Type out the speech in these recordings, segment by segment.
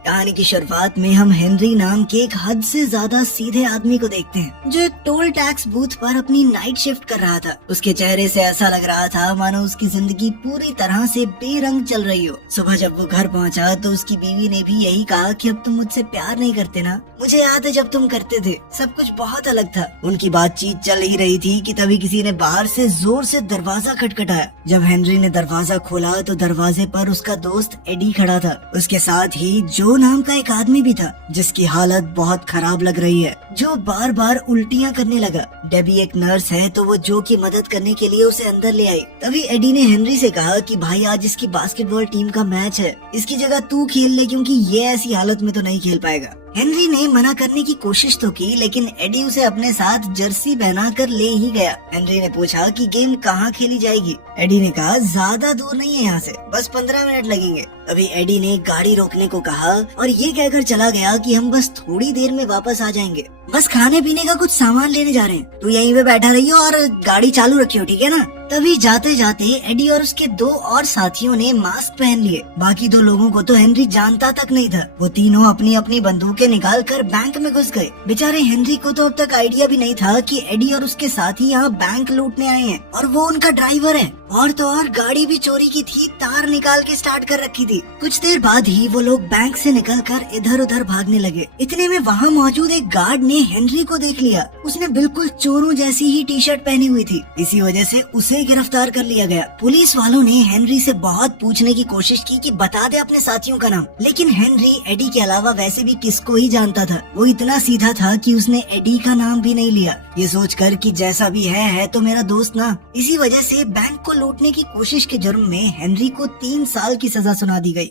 कहानी की शुरुआत में हम हेनरी नाम के एक हद से ज्यादा सीधे आदमी को देखते हैं जो एक टोल टैक्स बूथ पर अपनी नाइट शिफ्ट कर रहा था। उसके चेहरे से ऐसा लग रहा था मानो उसकी जिंदगी पूरी तरह से बेरंग चल रही हो। सुबह जब वो घर पहुंचा तो उसकी बीवी ने भी यही कहा कि अब तुम मुझसे प्यार नहीं करते ना, मुझे याद है जब तुम करते थे, सब कुछ बहुत अलग था। उनकी बातचीत चल ही रही थी कि तभी किसी ने बाहर से जोर से दरवाजा खटखटाया। जब हेनरी ने दरवाजा खोला तो दरवाजे पर उसका दोस्त एडी खड़ा था। उसके साथ ही जो नाम का एक आदमी भी था जिसकी हालत बहुत खराब लग रही है, जो बार बार उल्टियां करने लगा। डेबी एक नर्स है तो वो जो की मदद करने के लिए उसे अंदर ले आई। तभी एडी ने हेनरी से कहा कि भाई आज इसकी बास्केटबॉल टीम का मैच है, इसकी जगह तू खेल ले क्योंकि ये ऐसी हालत में तो नहीं खेल पाएगा। हेनरी ने मना करने की कोशिश तो की लेकिन एडी उसे अपने साथ जर्सी पहना कर ले ही गया। हेनरी ने पूछा कि गेम कहाँ खेली जाएगी। एडी ने कहा ज्यादा दूर नहीं है यहाँ से, बस 15 मिनट लगेंगे। तभी एडी ने गाड़ी रोकने को कहा और ये कहकर चला गया कि हम बस थोड़ी देर में वापस आ जाएंगे, बस खाने पीने का कुछ सामान लेने जा रहे हैं, तू यहीं पे बैठा रहियो और गाड़ी चालू रखियो, ठीक है ना। तभी जाते जाते एडी और उसके दो और साथियों ने मास्क पहन लिए। बाकी दो लोगों को तो हेनरी जानता तक नहीं था। वो तीनों अपनी अपनी बंदूकें निकाल कर बैंक में घुस गए। बेचारे हेनरी को तो अब तक आइडिया भी नहीं था कि एडी और उसके साथी यहाँ बैंक लूटने आए हैं और वो उनका ड्राइवर है। और तो और गाड़ी भी चोरी की थी, तार निकाल के स्टार्ट कर रखी थी। कुछ देर बाद ही वो लोग बैंक से निकलकर इधर उधर भागने लगे। इतने में वहाँ मौजूद एक गार्ड ने हेनरी को देख लिया। उसने बिल्कुल चोरों जैसी ही टी शर्ट पहनी हुई थी, इसी वजह से उसे गिरफ्तार कर लिया गया। पुलिस वालों ने हेनरी से बहुत पूछने की कोशिश की कि बता दे अपने साथियों का नाम, लेकिन हेनरी एडी के अलावा वैसे भी किसको ही जानता था। वो इतना सीधा था कि उसने एडी का नाम भी नहीं लिया, ये सोचकर कि जैसा भी है तो मेरा दोस्त ना। इसी वजह से बैंक को लूटने की कोशिश के जुर्म में हेनरी को 3 साल की सजा सुना दी गई।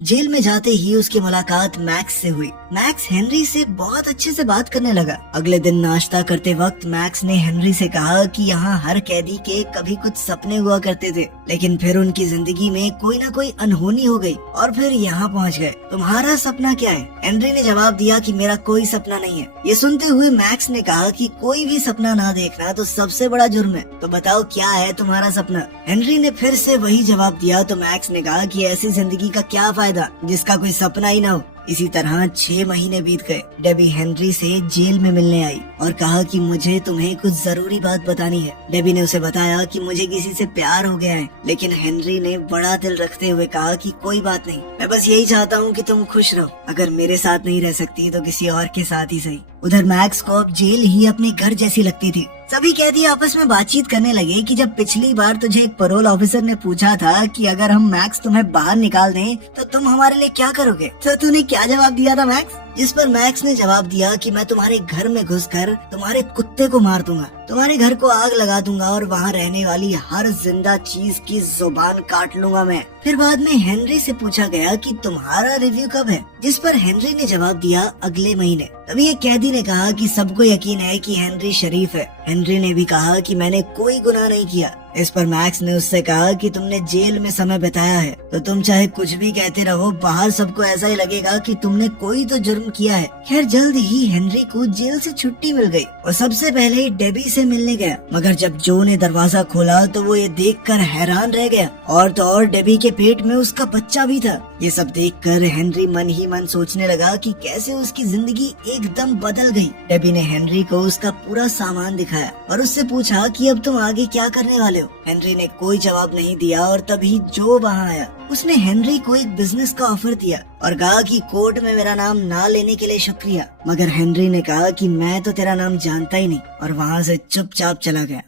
जेल में जाते ही उसकी मुलाकात मैक्स से हुई। मैक्स हेनरी से बहुत अच्छे से बात करने लगा। अगले दिन नाश्ता करते वक्त मैक्स ने हेनरी से कहा कि यहाँ हर कैदी के कभी कुछ सपने हुआ करते थे, लेकिन फिर उनकी जिंदगी में कोई ना कोई अनहोनी हो गई और फिर यहाँ पहुँच गए। तुम्हारा सपना क्या है? हेनरी ने जवाब दिया कि मेरा कोई सपना नहीं है। ये सुनते हुए मैक्स ने कहा कि कोई भी सपना ना देखना तो सबसे बड़ा जुर्म है, तो बताओ क्या है तुम्हारा सपना? हेनरी ने फिर से वही जवाब दिया तो मैक्स ने कहा कि ऐसी जिंदगी का क्या फायदा जिसका कोई सपना ही ना हो। इसी तरह 6 महीने बीत गए। डेबी हेनरी से जेल में मिलने आई और कहा कि मुझे तुम्हें कुछ जरूरी बात बतानी है। डेबी ने उसे बताया कि मुझे किसी से प्यार हो गया है, लेकिन हेनरी ने बड़ा दिल रखते हुए कहा कि कोई बात नहीं, मैं बस यही चाहता हूँ कि तुम खुश रहो, अगर मेरे साथ नहीं रह सकती तो किसी और के साथ ही सही। उधर मैक्स को अब जेल ही अपने घर जैसी लगती थी। सभी कैदी आपस में बातचीत करने लगे कि जब पिछली बार तुझे एक पैरोल ऑफिसर ने पूछा था कि अगर हम मैक्स तुम्हें बाहर निकाल दें तो तुम हमारे लिए क्या करोगे, तो तूने क्या जवाब दिया था मैक्स? जिस पर मैक्स ने जवाब दिया कि मैं तुम्हारे घर में घुसकर तुम्हारे कुत्ते को मार दूंगा, तुम्हारे घर को आग लगा दूंगा और वहाँ रहने वाली हर जिंदा चीज की जुबान काट लूंगा मैं। फिर बाद में हेनरी से पूछा गया कि तुम्हारा रिव्यू कब है, जिस पर हेनरी ने जवाब दिया अगले महीने। तभी एक कैदी ने कहा कि सबको यकीन है कि हेनरी शरीफ है। हेनरी ने भी कहा कि मैंने कोई गुनाह नहीं किया। इस पर मैक्स ने उससे कहा कि तुमने जेल में समय बिताया है तो तुम चाहे कुछ भी कहते रहो, बाहर सबको ऐसा ही लगेगा कि तुमने कोई तो जुर्म किया है। खैर जल्द ही हेनरी को जेल से छुट्टी मिल गई और सबसे पहले डेबी से मिलने गया, मगर जब जो ने दरवाजा खोला तो वो ये देखकर हैरान रह गया और तो और डेबी के पेट में उसका बच्चा भी था। ये सब देखकर हेनरी मन ही मन सोचने लगा कि कैसे उसकी जिंदगी एकदम बदल गई। डेबी ने हेनरी को उसका पूरा सामान दिखाया और उससे पूछा कि अब तुम आगे क्या करने वाले हो। हेनरी ने कोई जवाब नहीं दिया और तभी जो वहाँ आया उसने हेनरी को एक बिजनेस का ऑफर दिया और कहा कि कोर्ट में मेरा नाम ना लेने के लिए शुक्रिया। मगर हेनरी ने कहा कि मैं तो तेरा नाम जानता ही नहीं और वहाँ से चुपचाप चला गया।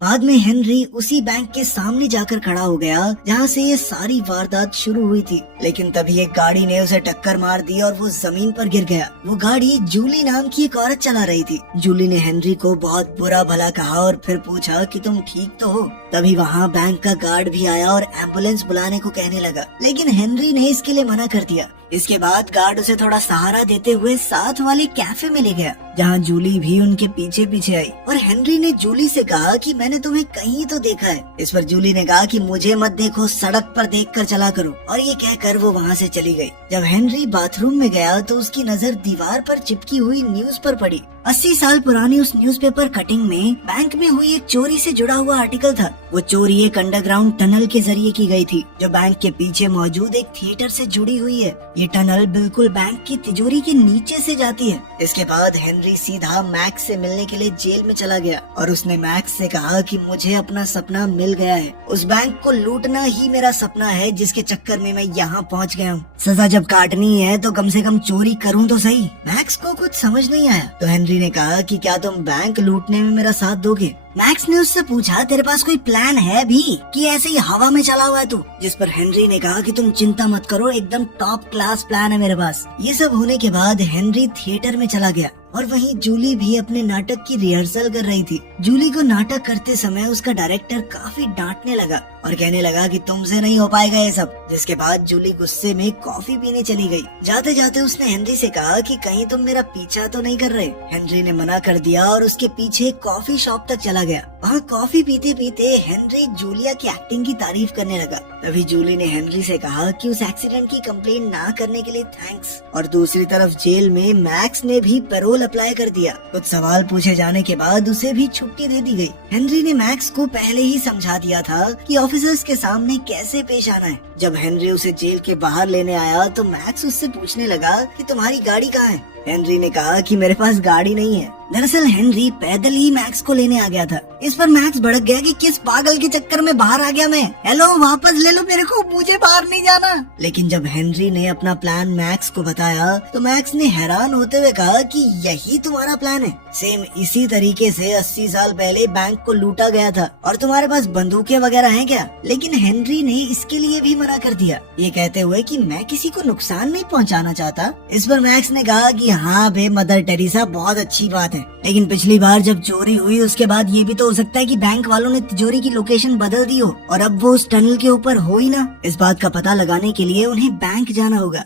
बाद में हेनरी उसी बैंक के सामने जाकर खड़ा हो गया जहाँ से ये सारी वारदात शुरू हुई थी, लेकिन तभी एक गाड़ी ने उसे टक्कर मार दी और वो जमीन पर गिर गया। वो गाड़ी जूली नाम की एक औरत चला रही थी। जूली ने हेनरी को बहुत बुरा भला कहा और फिर पूछा कि तुम ठीक तो हो। तभी वहाँ बैंक का गार्ड भी आया और एम्बुलेंस बुलाने को कहने लगा, लेकिन हेनरी ने इसके लिए मना कर दिया। इसके बाद गार्ड उसे थोड़ा सहारा देते हुए साथ वाले कैफे में ले गया जहाँ जूली भी उनके पीछे पीछे आई और हेनरी ने जूली से कहा कि मैंने तुम्हें कहीं तो देखा है। इस पर जूली ने कहा कि मुझे मत देखो, सड़क पर देखकर चला करो, और ये कहकर वो वहाँ से चली गई। जब हेनरी बाथरूम में गया तो उसकी नजर दीवार पर चिपकी हुई न्यूज पर पड़ी 80 साल पुरानी उस न्यूज़पेपर कटिंग में बैंक में हुई एक चोरी से जुड़ा हुआ आर्टिकल था। वो चोरी एक अंडरग्राउंड टनल के जरिए की गई थी, जो बैंक के पीछे मौजूद एक थिएटर से जुड़ी हुई है। ये टनल बिल्कुल बैंक की तिजोरी के नीचे से जाती है। इसके बाद हेनरी सीधा मैक्स से मिलने के लिए जेल में चला गया और उसने मैक्स से कहा कि मुझे अपना सपना मिल गया है। उस बैंक को लूटना ही मेरा सपना है, जिसके चक्कर में मैं यहाँ पहुँच गया हूँ। सजा जब काटनी है तो कम से कम चोरी करूँ तो सही। मैक्स को कुछ समझ नहीं आया तो हेनरी ने कहा कि क्या तुम बैंक लूटने में मेरा साथ दोगे। मैक्स ने उससे पूछा, तेरे पास कोई प्लान है भी कि ऐसे ही हवा में चला हुआ है तू? जिस पर हेनरी ने कहा कि तुम चिंता मत करो, एकदम टॉप क्लास प्लान है मेरे पास। ये सब होने के बाद हेनरी थिएटर में चला गया और वहीं जूली भी अपने नाटक की रिहर्सल कर रही थी। जूली को नाटक करते समय उसका डायरेक्टर काफी डांटने लगा और कहने लगा कि तुमसे नहीं हो पाएगा ये सब। जिसके बाद जूली गुस्से में कॉफी पीने चली गई। जाते जाते उसने हेनरी से कहा कि कहीं तुम मेरा पीछा तो नहीं कर रहे। हेनरी ने मना कर दिया और उसके पीछे कॉफी शॉप तक चला गया। वहाँ कॉफी पीते पीते हेनरी जूलिया की एक्टिंग की तारीफ करने लगा। तभी जूली ने हेनरी से कहा कि उस एक्सीडेंट की कंप्लेन ना करने के लिए थैंक्स। और दूसरी तरफ जेल में मैक्स ने भी पैरोल अप्लाई कर दिया। कुछ सवाल पूछे जाने के बाद उसे भी छुट्टी दे दी गई। हेनरी ने मैक्स को पहले ही समझा दिया था कि ऑफिसर्स के सामने कैसे पेश आना है। जब हेनरी उसे जेल के बाहर लेने आया तो मैक्स उससे पूछने लगा कि तुम्हारी गाड़ी कहाँ है। हेनरी ने कहा कि मेरे पास गाड़ी नहीं है। दरअसल हेनरी पैदल ही मैक्स को लेने आ गया था। इस पर मैक्स भड़क गया कि किस पागल के चक्कर में बाहर आ गया मैं। हेलो, वापस ले लो मेरे को, मुझे बाहर नहीं जाना। लेकिन जब हेनरी ने अपना प्लान मैक्स को बताया तो मैक्स ने हैरान होते हुए कहा कि यही तुम्हारा प्लान है। सेम इसी तरीके से 80 साल पहले बैंक को लूटा गया था और तुम्हारे पास बंदूकें वगैरह हैं क्या? लेकिन हेनरी ने इसके लिए भी मना कर दिया, ये कहते हुए कि मैं किसी को नुकसान नहीं पहुंचाना चाहता। इस पर मैक्स ने कहा कि हाँ बे मदर टेरेसा, बहुत अच्छी बात है, लेकिन पिछली बार जब चोरी हुई उसके बाद ये भी तो हो सकता है कि बैंक वालों ने तिजोरी की लोकेशन बदल दी हो और अब वो उस टनल के ऊपर हो ही ना। इस बात का पता लगाने के लिए उन्हें बैंक जाना होगा।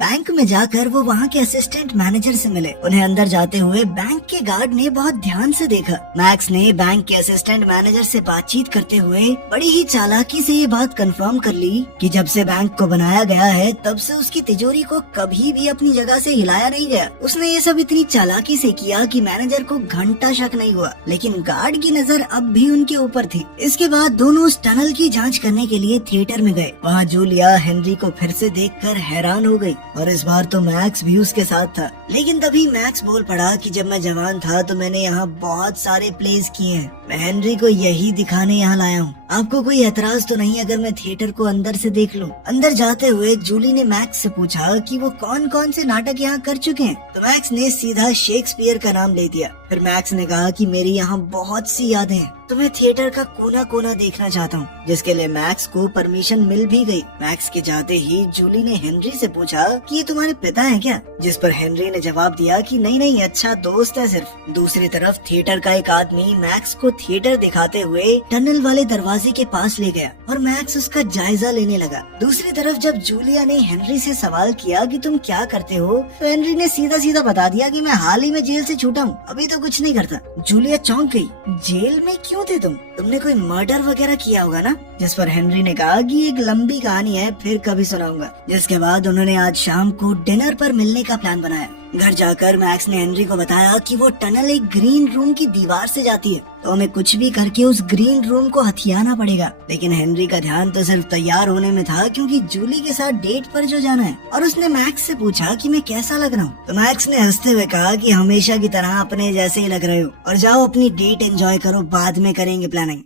बैंक में जाकर वो वहाँ के असिस्टेंट मैनेजर से मिले। उन्हें अंदर जाते हुए बैंक के गार्ड ने बहुत ध्यान से देखा। मैक्स ने बैंक के असिस्टेंट मैनेजर से बातचीत करते हुए बड़ी ही चालाकी से ये बात कंफर्म कर ली कि जब से बैंक को बनाया गया है तब से उसकी तिजोरी को कभी भी अपनी जगह से हिलाया नहीं गया। उसने ये सब इतनी चालाकी से किया कि मैनेजर को घंटा शक नहीं हुआ, लेकिन गार्ड की नजर अब भी उनके ऊपर थी। इसके बाद दोनों उस टनल की जाँच करने के लिए थिएटर में गए। वहाँ जूलिया हेनरी को फिर से देखकर हैरान हो गई और इस बार तो मैक्स भी उसके साथ था। लेकिन तभी मैक्स बोल पड़ा कि जब मैं जवान था तो मैंने यहाँ बहुत सारे प्लेस किए हैं, मैं हेनरी को यही दिखाने यहाँ लाया हूँ। आपको कोई एतराज तो नहीं अगर मैं थिएटर को अंदर से देख लूं? अंदर जाते हुए जूली ने मैक्स से पूछा कि वो कौन कौन से नाटक यहाँ कर चुके हैं, तो मैक्स ने सीधा शेक्सपियर का नाम ले दिया। फिर मैक्स ने कहा कि मेरी यहाँ बहुत सी यादें हैं, तो मैं थिएटर का कोना कोना देखना चाहता हूँ, जिसके लिए मैक्स को परमिशन मिल भी गई। मैक्स के जाते ही जूली ने हेनरी से पूछा कि ये तुम्हारे पिता हैं क्या? जिस पर हेनरी ने जवाब दिया कि नहीं नहीं, अच्छा दोस्त है सिर्फ। दूसरी तरफ थिएटर का एक आदमी मैक्स को थिएटर दिखाते हुए टनल वाले दरवाजे के पास ले गया और मैक्स उसका जायजा लेने लगा। दूसरी तरफ जब जूलिया ने हेनरी से सवाल किया कि तुम क्या करते हो, तो हेनरी ने सीधा सीधा बता दिया कि मैं हाल ही में जेल से छूटा हूँ, अभी तो कुछ नहीं करता। जूलिया चौंक गई, जेल में क्यों थे तुमने कोई मर्डर वगैरह किया होगा ना? जिस पर हेनरी ने कहा कि एक लंबी कहानी है, फिर कभी सुनाऊंगा। जिसके बाद उन्होंने आज शाम को डिनर पर मिलने का प्लान बनाया। घर जाकर मैक्स ने हेनरी को बताया कि वो टनल एक ग्रीन रूम की दीवार से जाती है, तो हमें कुछ भी करके उस ग्रीन रूम को हथियाना पड़ेगा। लेकिन हेनरी का ध्यान तो सिर्फ तैयार होने में था, क्योंकि जूली के साथ डेट पर जो जाना है। और उसने मैक्स से पूछा कि मैं कैसा लग रहा हूँ, तो मैक्स ने हंसते हुए कहा कि हमेशा की तरह अपने जैसे ही लग रहे हो, और जाओ अपनी डेट एंजॉय करो, बाद में करेंगे प्लानिंग।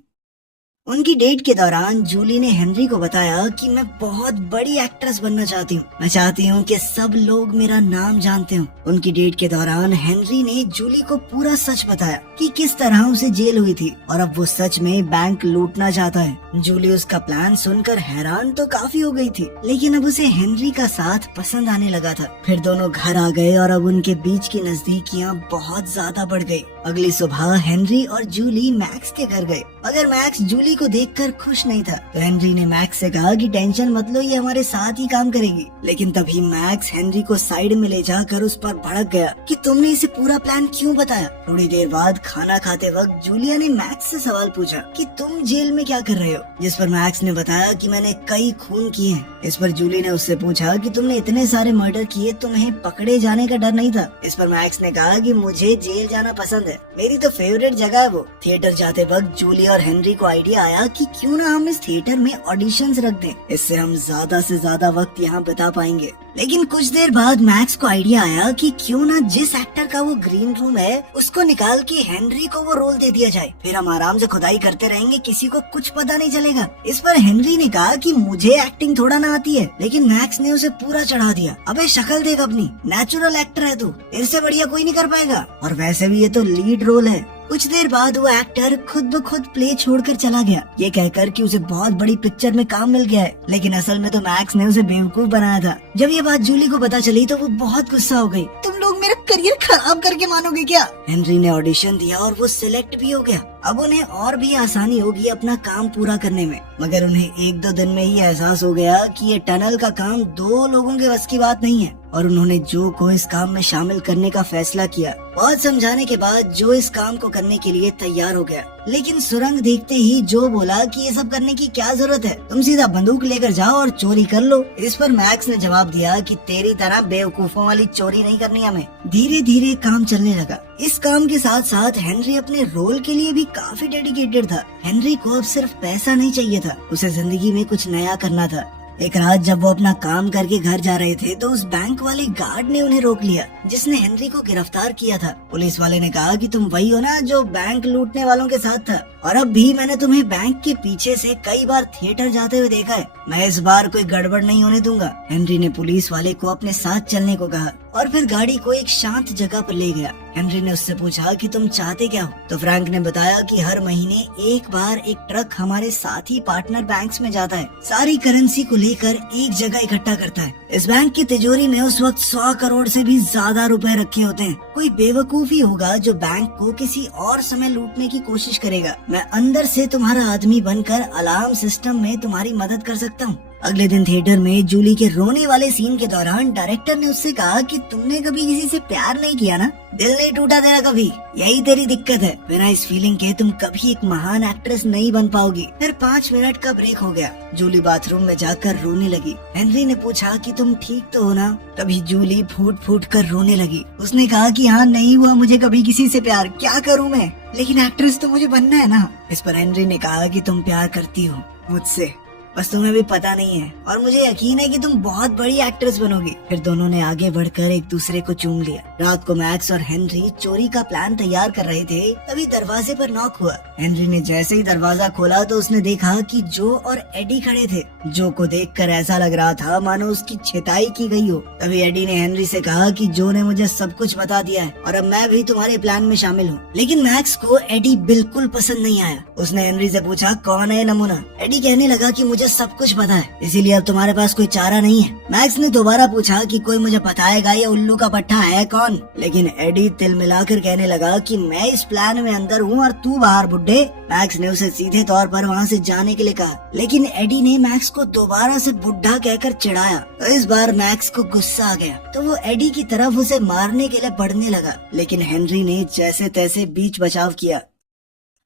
उनकी डेट के दौरान जूली ने हेनरी को बताया कि मैं बहुत बड़ी एक्ट्रेस बनना चाहती हूँ, मैं चाहती हूँ कि सब लोग मेरा नाम जानते हो। उनकी डेट के दौरान हेनरी ने जूली को पूरा सच बताया कि किस तरह उसे जेल हुई थी और अब वो सच में बैंक लूटना चाहता है। जूली उसका प्लान सुनकर हैरान तो काफी हो गई थी, लेकिन अब उसे हेनरी का साथ पसंद आने लगा था। फिर दोनों घर आ गए और अब उनके बीच की नजदीकियाँ बहुत ज्यादा बढ़ गई। अगली सुबह हेनरी और जूली मैक्स के घर गए, मगर मैक्स जूली को देखकर खुश नहीं था। तो हेनरी ने मैक्स से कहा कि टेंशन मत लो, ये हमारे साथ ही काम करेगी। लेकिन तभी मैक्स हेनरी को साइड में ले जाकर उस पर भड़क गया कि तुमने इसे पूरा प्लान क्यों बताया। थोड़ी देर बाद खाना खाते वक्त जूलिया ने मैक्स से सवाल पूछा कि तुम जेल में क्या कर रहे हो, जिस पर मैक्स ने बताया कि मैंने कई खून किए हैं। इस पर जूली ने उससे पूछा कि तुमने इतने सारे मर्डर किए, तुम्हें पकड़े जाने का डर नहीं था। इस पर मैक्स ने कहा कि मुझे जेल जाना पसंद है, मेरी तो फेवरेट जगह है वो। थिएटर जाते वक्त जूली और हेनरी को आइडिया आया कि क्यों ना हम इस थिएटर में ऑडिशंस रख दें, इससे हम ज्यादा से ज्यादा वक्त यहाँ बिता पाएंगे। लेकिन कुछ देर बाद मैक्स को आइडिया आया कि क्यों ना जिस एक्टर का वो ग्रीन रूम है उसको निकाल के हेनरी को वो रोल दे दिया जाए, फिर हम आराम से खुदाई करते रहेंगे, किसी को कुछ पता नहीं चलेगा। इस पर हेनरी ने कहा कि मुझे एक्टिंग थोड़ा ना आती है, लेकिन मैक्स ने उसे पूरा चढ़ा दिया। अबे शक्ल देख अपनी, नेचुरल एक्टर है तू, इससे बढ़िया कोई नहीं कर पाएगा, और वैसे भी ये तो लीड रोल है। कुछ देर बाद वो एक्टर खुद ब खुद प्ले छोड़कर चला गया, ये कहकर कि उसे बहुत बड़ी पिक्चर में काम मिल गया है। लेकिन असल में तो मैक्स ने उसे बेवकूफ बनाया था। जब ये बात जूली को पता चली तो वो बहुत गुस्सा हो गई। तुम लोग मेरा करियर खराब करके मानोगे क्या? हेनरी ने ऑडिशन दिया और वो सिलेक्ट भी हो गया। अब उन्हें और भी आसानी होगी अपना काम पूरा करने में, मगर उन्हें 1-2 दिन में ही एहसास हो गया कि ये टनल का काम 2 लोगों के बस की बात नहीं है, और उन्होंने जो को इस काम में शामिल करने का फैसला किया। बहुत समझाने के बाद जो इस काम को करने के लिए तैयार हो गया, लेकिन सुरंग देखते ही जो बोला कि ये सब करने की क्या जरूरत है, तुम सीधा बंदूक लेकर जाओ और चोरी कर लो। इस पर मैक्स ने जवाब दिया कि तेरी तरह बेवकूफों वाली चोरी नहीं करनी हमें। धीरे धीरे काम चलने लगा। इस काम के साथ साथ हेनरी अपने रोल के लिए भी काफी डेडिकेटेड था। हेनरी को अब सिर्फ पैसा नहीं चाहिए था, उसे जिंदगी में कुछ नया करना था। एक रात जब वो अपना काम करके घर जा रहे थे तो उस बैंक वाले गार्ड ने उन्हें रोक लिया, जिसने हेनरी को गिरफ्तार किया था। पुलिस वाले ने कहा कि तुम वही हो ना जो बैंक लूटने वालों के साथ था, और अब भी मैंने तुम्हें बैंक के पीछे से कई बार थिएटर जाते हुए देखा है, मैं इस बार कोई गड़बड़ नहीं होने दूंगा। हेनरी ने पुलिस वाले को अपने साथ चलने को कहा और फिर गाड़ी को एक शांत जगह पर ले गया। हेनरी ने उससे पूछा कि तुम चाहते क्या हो, तो फ्रैंक ने बताया कि हर महीने एक बार एक ट्रक हमारे साथी पार्टनर बैंक्स में जाता है, सारी करेंसी को लेकर एक जगह इकट्ठा करता है। इस बैंक की तिजोरी में उस वक्त 100 करोड़ से भी ज्यादा रुपए रखे होते हैं। कोई बेवकूफ ही होगा जो बैंक को किसी और समय लूटने की कोशिश करेगा। मैं अंदर से तुम्हारा आदमी बनकर अलार्म सिस्टम में तुम्हारी मदद कर सकता हूँ। अगले दिन थिएटर में जूली के रोने वाले सीन के दौरान डायरेक्टर ने उससे कहा कि तुमने कभी किसी से प्यार नहीं किया ना, दिल नहीं टूटा तेरा कभी, यही तेरी दिक्कत है। बिना इस फीलिंग के तुम कभी एक महान एक्ट्रेस नहीं बन पाओगी। फिर 5 मिनट का ब्रेक हो गया। जूली बाथरूम में जाकर रोने लगी। हेनरी ने पूछा कि तुम ठीक तो हो ना? तभी जूली फूट फूट कर रोने लगी। उसने कहा कि हाँ, नहीं हुआ मुझे कभी किसी से प्यार, क्या करूँ मैं, लेकिन एक्ट्रेस तो मुझे बनना है ना। इस पर हेनरी ने कहा कि तुम प्यार करती हो मुझसे, बस तुम्हें भी पता नहीं है, और मुझे यकीन है कि तुम बहुत बड़ी एक्ट्रेस बनोगी। फिर दोनों ने आगे बढ़कर एक दूसरे को चूम लिया। रात को मैक्स और हेनरी चोरी का प्लान तैयार कर रहे थे, तभी दरवाजे पर नॉक हुआ। हेनरी ने जैसे ही दरवाजा खोला तो उसने देखा कि जो और एडी खड़े थे। जो को देखकर ऐसा लग रहा था मानो उसकी छिताई की गई हो। तभी एडी ने हेनरी से कहा कि जो ने मुझे सब कुछ बता दिया है और अब मैं भी तुम्हारे प्लान में शामिल हूँ। लेकिन मैक्स को एडी बिल्कुल पसंद नहीं आया। उसने हेनरी से पूछा कौन है नमूना। एडी कहने लगा कि मुझे सब कुछ पता है, इसीलिए अब तुम्हारे पास कोई चारा नहीं है। मैक्स ने दोबारा पूछा कि कोई मुझे बताएगा ये उल्लू का पट्टा है कौन। लेकिन एडी तिल मिलाकर कहने लगा कि मैं इस प्लान में अंदर हूँ और तू बाहर बुड्ढे। मैक्स ने उसे सीधे तौर पर वहाँ से जाने के लिए कहा, लेकिन एडी ने मैक्स को दोबारा से बुड्ढा कहकर चिढ़ाया। तो इस बार मैक्स को गुस्सा आ गया तो वो एडी की तरफ उसे मारने के लिए बढ़ने लगा, लेकिन हेनरी ने जैसे तैसे बीच बचाव किया।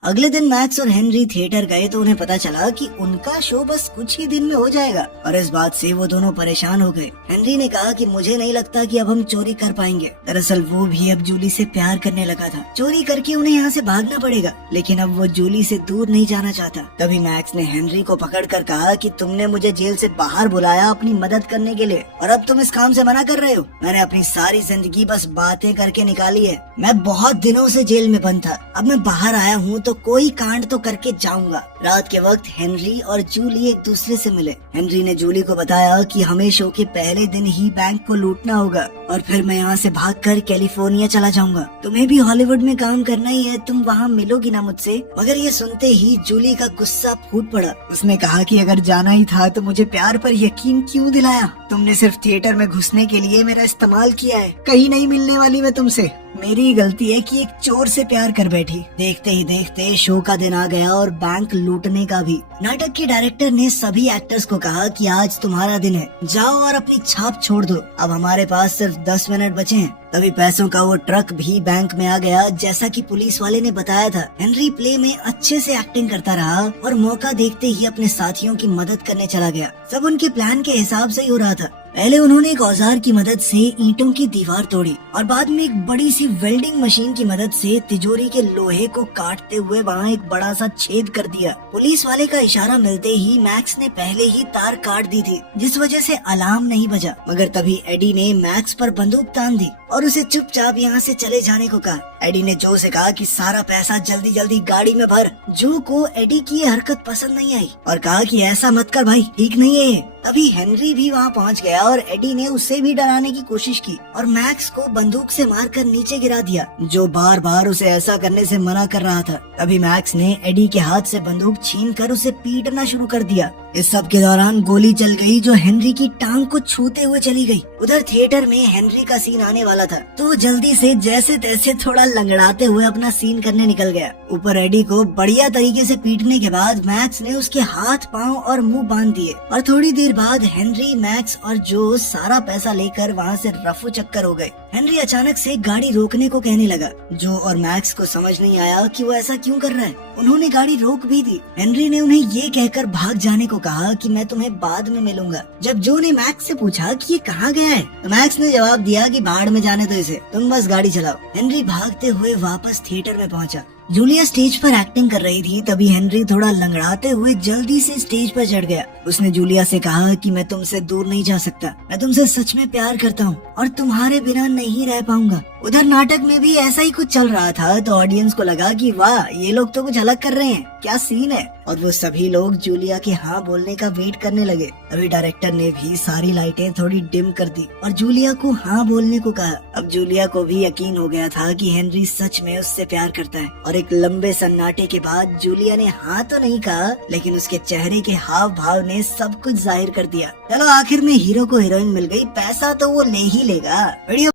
अगले दिन मैक्स और हेनरी थिएटर गए तो उन्हें पता चला कि उनका शो बस कुछ ही दिन में हो जाएगा, और इस बात से वो दोनों परेशान हो गए। हेनरी ने कहा कि मुझे नहीं लगता कि अब हम चोरी कर पाएंगे। दरअसल वो भी अब जूली से प्यार करने लगा था। चोरी करके उन्हें यहाँ से भागना पड़ेगा, लेकिन अब वो जूली से दूर नहीं जाना चाहता। तभी मैक्स ने हेनरी को पकड़कर कहा कि तुमने मुझे जेल से बाहर बुलाया अपनी मदद करने के लिए, और अब तुम इस काम से मना कर रहे हो। मैंने अपनी सारी जिंदगी बस बातें करके निकाली है। मैं बहुत दिनों से जेल में बंद था, अब मैं बाहर आया हूँ तो कोई कांड तो करके जाऊंगा। रात के वक्त हेनरी और जूली एक दूसरे से मिले। हेनरी ने जूली को बताया कि हमें शो के पहले दिन ही बैंक को लूटना होगा और फिर मैं यहाँ से भागकर कैलिफोर्निया चला जाऊंगा। तुम्हें भी हॉलीवुड में काम करना ही है, तुम वहाँ मिलोगी ना मुझसे। मगर ये सुनते ही जूली का गुस्सा फूट पड़ा। उसने कहा कि अगर जाना ही था तो मुझे प्यार पर यकीन क्यों दिलाया? तुमने सिर्फ थिएटर में घुसने के लिए मेरा इस्तेमाल किया है। कहीं नहीं मिलने वाली मैं तुमसे। मेरी गलती है कि एक चोर से प्यार कर बैठी। देखते ही देखते शो का दिन आ गया और बैंक लूटने का भी। नाटक के डायरेक्टर ने सभी एक्टर्स को कहा कि आज तुम्हारा दिन है, जाओ और अपनी छाप छोड़ दो। अब हमारे पास सिर्फ 10 मिनट बचे हैं। तभी पैसों का वो ट्रक भी बैंक में आ गया, जैसा कि पुलिस वाले ने बताया था। हेनरी प्ले में अच्छे से एक्टिंग करता रहा और मौका देखते ही अपने साथियों की मदद करने चला गया। सब उनके प्लान के हिसाब से ही हो रहा था। पहले उन्होंने एक औजार की मदद से ईंटों की दीवार तोड़ी और बाद में एक बड़ी सी वेल्डिंग मशीन की मदद से तिजोरी के लोहे को काटते हुए वहाँ एक बड़ा सा छेद कर दिया। पुलिस वाले का इशारा मिलते ही मैक्स ने पहले ही तार काट दी थी, जिस वजह से अलार्म नहीं बजा। मगर तभी एडी ने मैक्स पर बंदूक तान दी और उसे चुपचाप यहाँ से चले जाने को कहा। एडी ने जो से कहा कि सारा पैसा जल्दी जल्दी गाड़ी में भर। जो को एडी की ये हरकत पसंद नहीं आई और कहा कि ऐसा मत कर भाई, ठीक नहीं है ये। तभी हेनरी भी वहाँ पहुँच गया और एडी ने उसे भी डराने की कोशिश की और मैक्स को बंदूक से मारकर नीचे गिरा दिया, जो बार बार उसे ऐसा करने से मना कर रहा था। तभी मैक्स ने एडी के हाथ से बंदूक छीनकर उसे पीटना शुरू कर दिया। इस सब के दौरान गोली चल गई जो हेनरी की टांग को छूते हुए चली गई। उधर थिएटर में हेनरी का सीन आने वाला था तो वो जल्दी से जैसे तैसे थोड़ा लंगड़ाते हुए अपना सीन करने निकल गया। ऊपर एडी को बढ़िया तरीके से पीटने के बाद मैक्स ने उसके हाथ पाँव और मुंह बांध दिए और थोड़ी देर बाद हेनरी, मैक्स और जो सारा पैसा लेकर वहाँ से रफू चक्कर हो गए। हेनरी अचानक से गाड़ी रोकने को कहने लगा। जो और मैक्स को समझ नहीं आया कि वो ऐसा क्यों कर रहा है। उन्होंने गाड़ी रोक भी दी। हेनरी ने उन्हें ये कहकर भाग जाने को कहा कि मैं तुम्हें बाद में मिलूंगा। जब जो ने मैक्स से पूछा कि ये कहाँ गया है तो मैक्स ने जवाब दिया कि भाड़ में जाने दो इसे, तुम बस गाड़ी चलाओ। हेनरी भागते हुए वापस थिएटर में पहुंचा। जूलिया स्टेज पर एक्टिंग कर रही थी। तभी हेनरी थोड़ा लंगड़ाते हुए जल्दी से स्टेज पर चढ़ गया। उसने जूलिया से कहा कि मैं तुमसे दूर नहीं जा सकता, मैं तुमसे सच में प्यार करता हूँ और तुम्हारे बिना नहीं रह पाऊंगा। उधर नाटक में भी ऐसा ही कुछ चल रहा था तो ऑडियंस को लगा कि वाह, ये लोग तो कुछ अलग कर रहे हैं, क्या सीन है। और वो सभी लोग जूलिया के हाँ बोलने का वेट करने लगे। अभी डायरेक्टर ने भी सारी लाइटें थोड़ी डिम कर दी और जूलिया को हाँ बोलने को कहा। अब जूलिया को भी यकीन हो गया था कि हेनरी सच में उससे प्यार करता है और एक लंबे सन्नाटे के बाद जूलिया ने हाँ तो नहीं कहा, लेकिन उसके चेहरे के हाव भाव ने सब कुछ जाहिर कर दिया। चलो आखिर में हीरो को हीरोइन मिल गई, पैसा तो वो ले ही लेगा। वीडियो